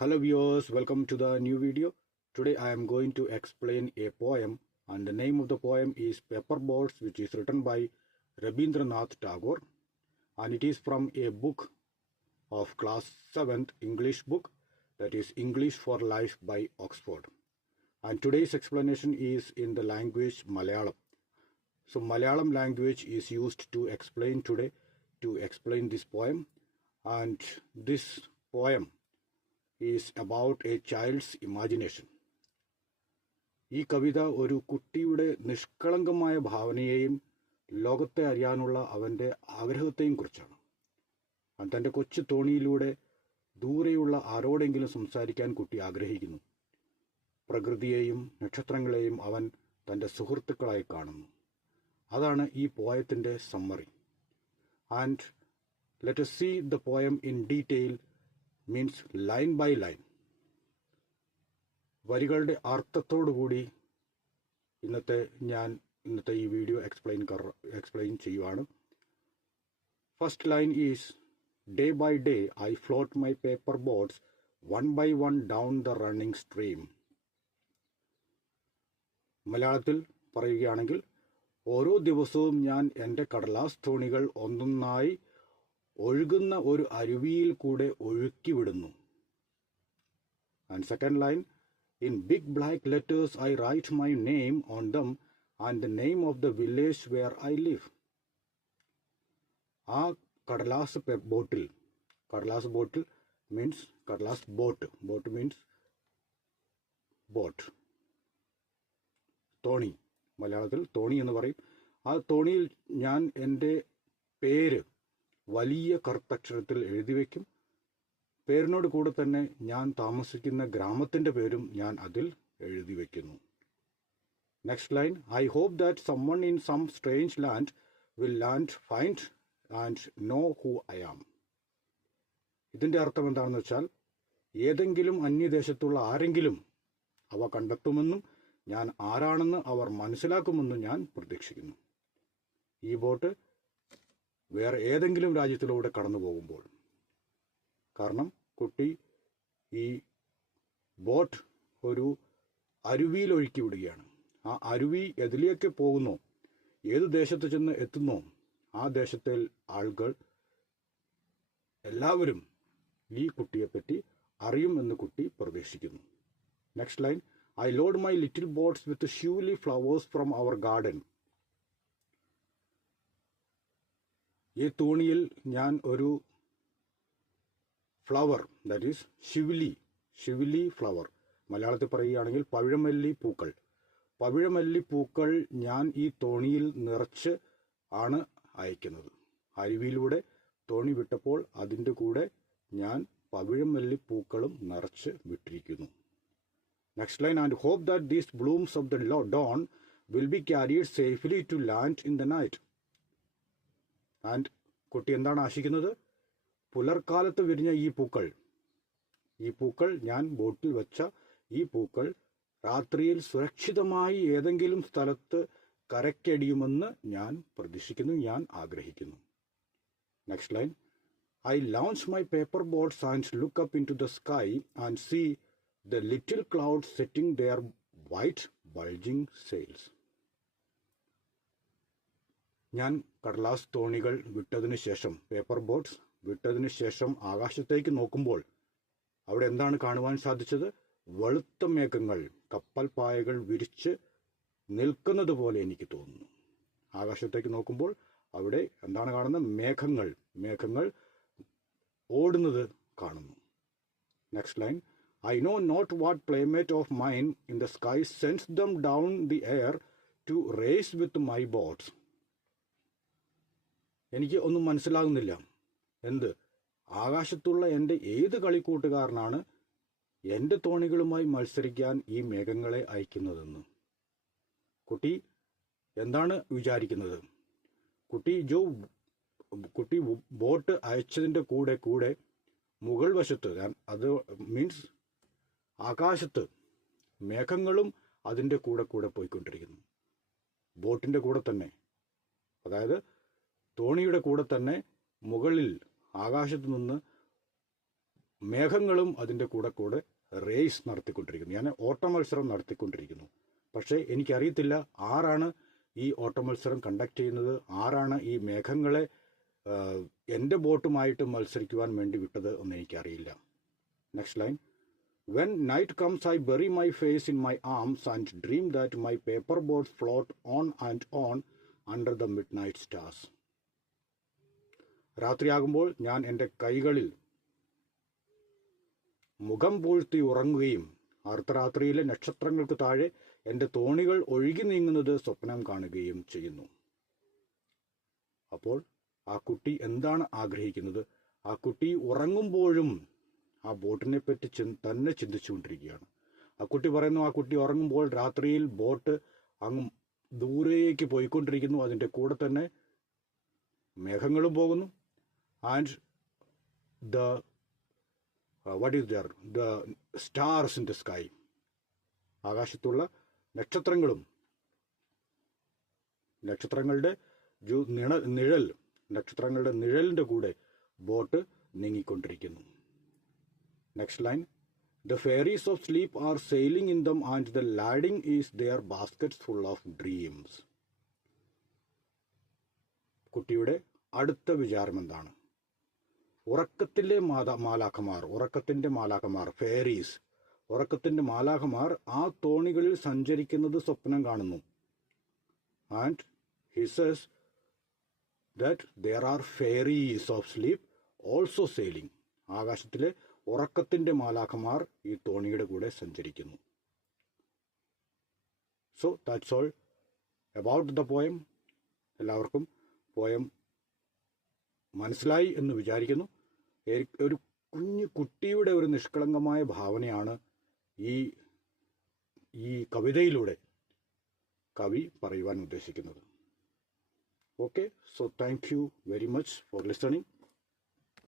Hello viewers, welcome to the new video. Today I am going to explain a poem, and the name of the poem is Paper Boats, which is written by Rabindranath Tagore, and it is from a book of class 7th English book, that is English for Life by Oxford. And today's explanation is in the language Malayalam. So Malayalam language is used to explain today, to explain this poem, and this poem is about a child's imagination. ഈ കവിത ഒരു കുട്ടിയുടെ നിഷ്കളങ്കമായ ഭാവനയെയും ലോകത്തെ അറിയാനുള്ള അവൻ്റെ ആഗ്രഹത്തെയും കുറിച്ചാണ്. തൻ്റെ കൊച്ചു തോണിയിലൂടെ ദൂരെയുള്ള ആരോടെങ്കിലും സംസാരിക്കാൻ കുട്ടി ആഗ്രഹിക്കുന്നു. പ്രകൃതിയെയും നക്ഷത്രങ്ങളെയും അവൻ തൻ്റെ സുഹൃത്തുക്കളായി കാണുന്നു. അതാണ് ഈ പോയത്തിൻ്റെ summary. And let us see the poem in detail, means line by line. വരികളുടെ അർത്ഥത്തോടുകൂടി ഇന്നത്തെ ഈ വീഡിയോ എക്സ്പ്ലെയിൻ ചെയ്യുവാണ്. First line is, day by day I float my paper boats one by one down the running stream. മലയാളത്തിൽ പറയുകയാണെങ്കിൽ, ഓരോ ദിവസവും ഞാൻ എൻ്റെ കടലാസ് തോണികൾ ഒന്നൊന്നായി ഒഴുകുന്ന ഒരു അരുവിയിൽ കൂടെ ഒഴുക്കിവിടുന്നു. And second line, in big black letters I write my name on them and the name of the village where I live. ആ കടലാസ് ബോട്ടിൽ മീൻസ് കടലാസ് ബോട്ട് മീൻസ് ബോട്ട്, തോണി, മലയാളത്തിൽ തോണി എന്ന് പറയും. ആ തോണിയിൽ ഞാൻ എൻ്റെ പേര് വലിയ കറുത്തക്ഷരത്തിൽ എഴുതി വയ്ക്കും. പേരിനോട് കൂടെ തന്നെ ഞാൻ താമസിക്കുന്ന ഗ്രാമത്തിൻ്റെ പേരും ഞാൻ അതിൽ എഴുതി വയ്ക്കുന്നു. Next line, I hope that someone in some strange land will find and know who I am. ഇതിൻ്റെ അർത്ഥം എന്താണെന്ന് വെച്ചാൽ, ഏതെങ്കിലും അന്യദേശത്തുള്ള ആരെങ്കിലും അവ കണ്ടെത്തുമെന്നും ഞാൻ ആരാണെന്ന് അവർ മനസ്സിലാക്കുമെന്നും ഞാൻ പ്രതീക്ഷിക്കുന്നു. ഈ ബോട്ട് വേറെ ഏതെങ്കിലും രാജ്യത്തിലൂടെ കടന്നു പോകുമ്പോൾ, കാരണം കുട്ടി ഈ ബോട്ട് ഒരു അരുവിയിൽ ഒഴുക്കി വിടുകയാണ്. ആ അരുവി എതിലേക്ക് പോകുന്നോ, ഏത് ദേശത്ത് ചെന്ന് എത്തുന്നോ, ആ ദേശത്തെ ആളുകൾ എല്ലാവരും ഈ കുട്ടിയെപ്പറ്റി അറിയുമെന്ന് കുട്ടി പ്രതീക്ഷിക്കുന്നു. Next line, I load my little boats with shiuli flowers from our garden. ഈ തോണിയിൽ ഞാൻ ഒരു flower, that is shiuli flower, മലയാളത്തിൽ പറയുകയാണെങ്കിൽ പവിഴമല്ലി പൂക്കൾ ഞാൻ ഈ തോണിയിൽ നിറച്ച് ആണ് അയക്കുന്നത്. അരുവിയിലൂടെ തോണി വിട്ടപ്പോൾ അതിൻ്റെ കൂടെ ഞാൻ പവിഴമല്ലി പൂക്കളും നിറച്ച് വിട്ടിരിക്കുന്നു. Next line, and hope that these blooms of the dawn will be carried safely to land in the night. And കുട്ടി എന്താണ് ആശിക്കുന്നത്? പുലർക്കാലത്ത് വിരിഞ്ഞ ഈ പൂക്കൾ ഞാൻ ബോട്ടിൽ വെച്ച ഈ പൂക്കൾ രാത്രിയിൽ സുരക്ഷിതമായി ഏതെങ്കിലും സ്ഥലത്ത് കരയ്ക്കടിയുമെന്ന് ഞാൻ പ്രതീക്ഷിക്കുന്നു, ഞാൻ ആഗ്രഹിക്കുന്നു. Next line, I launch my paper boats and look up into the sky and see the little clouds setting their white bulging sails. ഞാൻ കടലാസ് തോണികൾ വിട്ടതിന് ശേഷം, പേപ്പർ ബോട്ട്സ് വിട്ടതിന് ശേഷം ആകാശത്തേക്ക് നോക്കുമ്പോൾ അവിടെ എന്താണ് കാണുവാൻ സാധിച്ചത്? വെളുത്ത മേഘങ്ങൾ, കപ്പൽ പായകൾ വിരിച്ച് നിൽക്കുന്നത് പോലെ എനിക്ക് തോന്നുന്നു. ആകാശത്തേക്ക് നോക്കുമ്പോൾ അവിടെ എന്താണ് കാണുന്നത്? മേഘങ്ങൾ ഓടുന്നത് കാണുന്നു. Next line, I know not what playmate of mine in the sky sends them down the air to race with my boats. എനിക്ക് ഒന്നും മനസ്സിലാകുന്നില്ല. എന്ത്? ആകാശത്തുള്ള എൻ്റെ ഏത് കളിക്കൂട്ടുകാരനാണ് എൻ്റെ തോണികളുമായി മത്സരിക്കാൻ ഈ മേഘങ്ങളെ അയക്കുന്നതെന്ന്. കുട്ടി എന്താണ് വിചാരിക്കുന്നത്? കുട്ടി ബോട്ട് അയച്ചതിൻ്റെ കൂടെ മുകൾ വശത്ത്, അത് മീൻസ് ആകാശത്ത് മേഘങ്ങളും അതിൻ്റെ കൂടെ പോയിക്കൊണ്ടിരിക്കുന്നു. ബോട്ടിൻ്റെ കൂടെ തന്നെ, അതായത് തോണിയുടെ കൂടെ തന്നെ മുകളിൽ ആകാശത്തു നിന്ന് മേഘങ്ങളും അതിൻ്റെ കൂടെ റേസ് നടത്തിക്കൊണ്ടിരിക്കുന്നു, ഞാൻ ഓട്ടമത്സരം നടത്തിക്കൊണ്ടിരിക്കുന്നു. പക്ഷേ എനിക്കറിയത്തില്ല ആരാണ് ഈ ഓട്ടമത്സരം കണ്ടക്ട് ചെയ്യുന്നത്, ആരാണ് ഈ മേഘങ്ങളെ എൻ്റെ ബോട്ടുമായിട്ട് മത്സരിക്കുവാൻ വേണ്ടി വിട്ടത് എന്ന് എനിക്കറിയില്ല. Next line. When night comes, I bury my face in my arms and dream that my paper boats float on and on under the midnight stars. രാത്രിയാകുമ്പോൾ ഞാൻ എൻ്റെ കൈകളിൽ മുഖം പൂഴ്ത്തി ഉറങ്ങുകയും അർദ്ധരാത്രിയിലെ നക്ഷത്രങ്ങൾക്ക് താഴെ എൻ്റെ തോണികൾ ഒഴുകി നീങ്ങുന്നത് സ്വപ്നം കാണുകയും ചെയ്യുന്നു. അപ്പോൾ ആ കുട്ടി എന്താണ് ആഗ്രഹിക്കുന്നത്? ആ കുട്ടി ഉറങ്ങുമ്പോഴും ആ ബോട്ടിനെ പറ്റി തന്നെ ചിന്തിച്ചുകൊണ്ടിരിക്കുകയാണ്. ആ കുട്ടി പറയുന്നു, ആ കുട്ടി ഉറങ്ങുമ്പോൾ രാത്രിയിൽ ബോട്ട് അങ്ങ് ദൂരേക്ക് പോയിക്കൊണ്ടിരിക്കുന്നു, അതിൻ്റെ കൂടെ തന്നെ മേഘങ്ങളും പോകുന്നു. And the stars in the sky, ആകാശത്തുള്ള നക്ഷത്രങ്ങളും നക്ഷത്രങ്ങളുടെ നക്ഷത്രങ്ങളുടെ നിഴലിൻ്റെ കൂടെ ബോട്ട് നീങ്ങിക്കൊണ്ടിരിക്കുന്നു. Next line. The fairies of sleep are sailing in them and the lading is their baskets full of dreams. കുട്ടിയുടെ അടുത്ത വിചാരം എന്താണ്? ഉറക്കത്തിൻ്റെ മാലാഖമാർ ഫെയറീസ്, ഉറക്കത്തിൻ്റെ മാലാഖമാർ ആ തോണികളിൽ സഞ്ചരിക്കുന്നത് സ്വപ്നം കാണുന്നു. And he says that there are fairies of sleep also sailing. ആകാശത്തിലെ ഉറക്കത്തിൻ്റെ മാലാഖമാർ ഈ തോണിയുടെ കൂടെ സഞ്ചരിക്കുന്നു. So that's all about the poem. എല്ലാവർക്കും പോയം മനസ്സിലായി എന്ന് വിചാരിക്കുന്നു. ഒരു കുഞ്ഞു കുട്ടിയുടെ ഒരു നിഷ്കളങ്കമായ ഭാവനയാണ് ഈ കവിതയിലൂടെ കവി പറയുവാൻ ഉദ്ദേശിക്കുന്നത്. Okay, so thank you very much for listening.